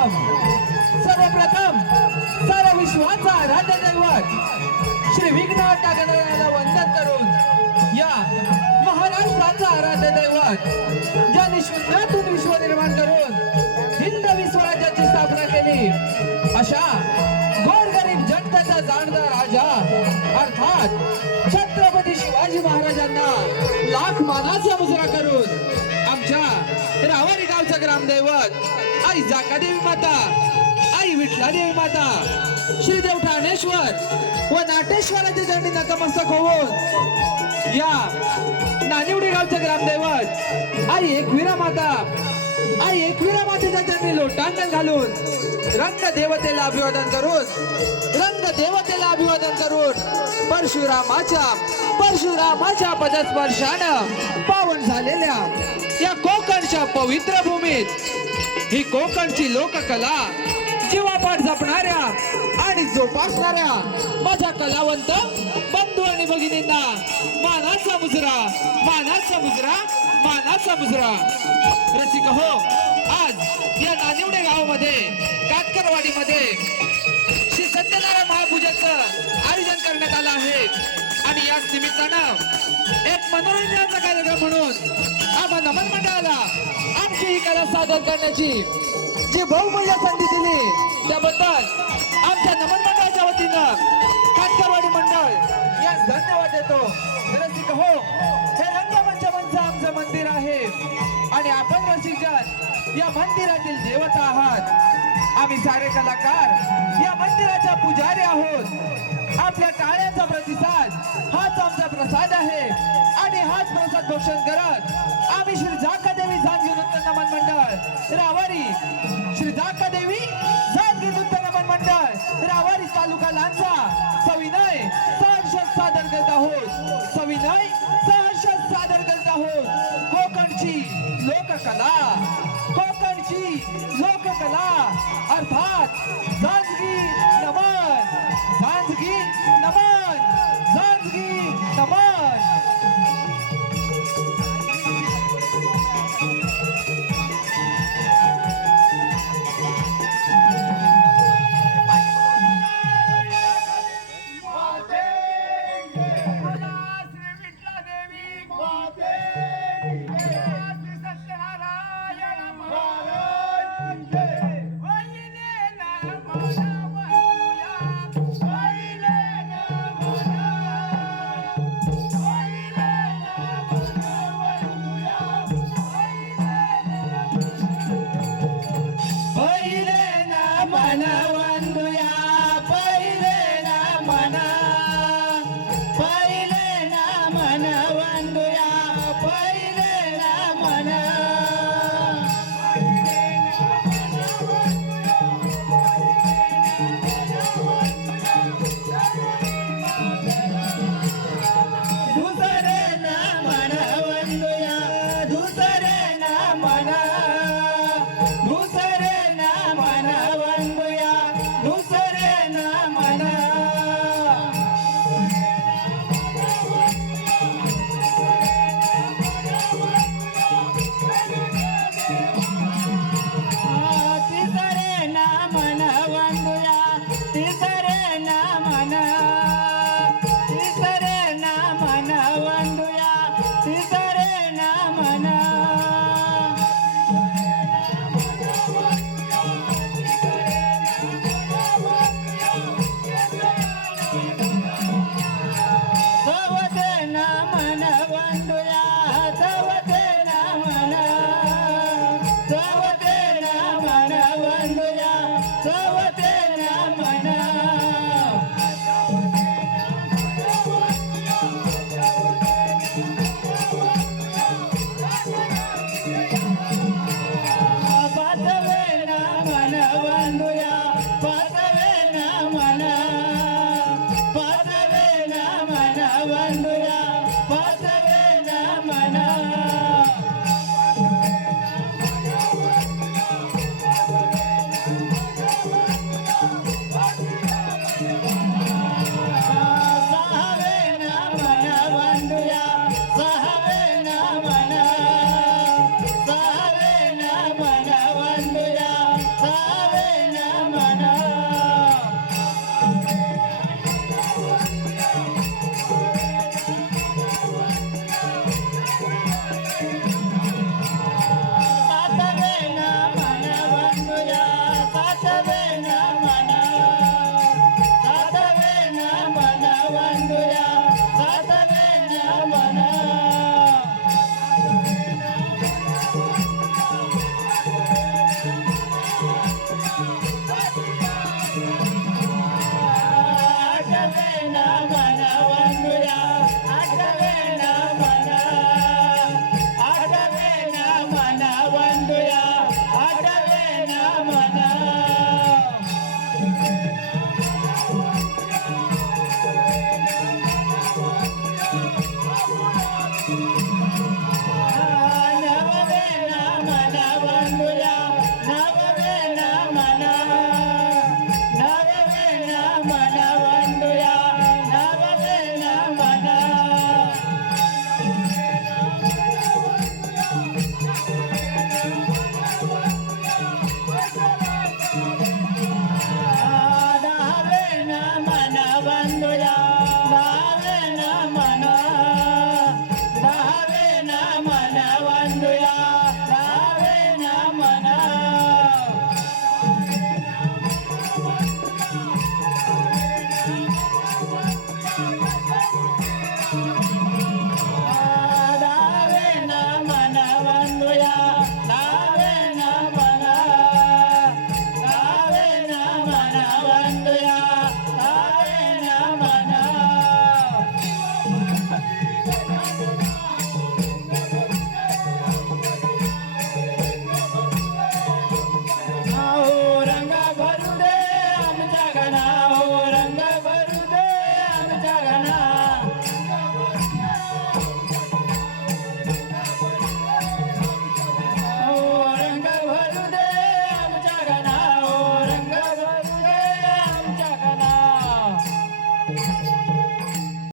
सर्वप्रथम सर्वप्रथम सर्व विश्वाचा आराध्य दैवत श्री विघ्नहर्ता गणरायाला वंदन करून या महाराष्ट्राचा आराध्य दैवत ज्यांनी शून्यातून विश्व निर्माण करून हिंदवी स्वराज्याची स्थापना केली अशा गोरगरीब जनतेचा जाणता राजा अर्थात छत्रपती शिवाजी महाराजांना लाख मानाचा मुजरा करून आमच्या रावारी गावचं ग्रामदैवत आई जाकादेवी माता आई विठलादेवी माता श्रीदेव ठाणेश्वर व नाटेश्वराचे दंडी नतमस्तक होऊन या नानिवडी गावचं ग्रामदैवत आई एकविरा माता मातेच्या लोटांगण घालून रंग देवतेला अभिवादन करून रंग देवतेला अभिवादन करून परशुरामाच्या परशुरामाच्या पदस्पर्शानं पावन झालेल्या या कोकणच्या पवित्र भूमीत ही कोकणची लोककला जीवापाठ जपणाऱ्या आणि जोपासणाऱ्या माझ्या कलावंत बंधू आणि भगिनींना मानाचा मुजरा मानाचा मुजरा मानाचा मुजरा. रसिक हो. आज या नानिवडे गावामध्ये कातकरवाडीमध्ये श्री सत्यनारायण महापूजेचं आयोजन करण्यात आलं आहे. आणि या निमित्तानं एक मनोरंजनाचा कार्यक्रम म्हणून आम्हा नमन मंडळाला आमची ही कला सादर करण्याची जी बहुमूल्य संधी दिली त्याबद्दल आमच्या नमन मंडळाच्या वतीनं कातकरवाडी मंडळ यास धन्यवाद देतो. रसिक हो. या मंदिरातील देवता आहात. आम्ही सारे कलाकार या मंदिराच्या पुजारी आहोत. आपल्या टाळ्याचा प्रतिसाद हाच आमचा प्रसाद आहे. आणि हाच प्रसाद भक्षण करत आम्ही श्री जाकादेवी जानगी नृत्य नमन मंडळ रावारी श्री जाकादेवी जानगी नृत्य नमन मंडळ रावारी तालुका लांजा सविनय सहर्ष सादर करत आहोत. सविनय सहर्ष सादर करत आहोत. कोकणची लोककला. लोककला अर्थात जानगी नमन जानगी नमन. China. but ಮನವನ್ನು ಯಾ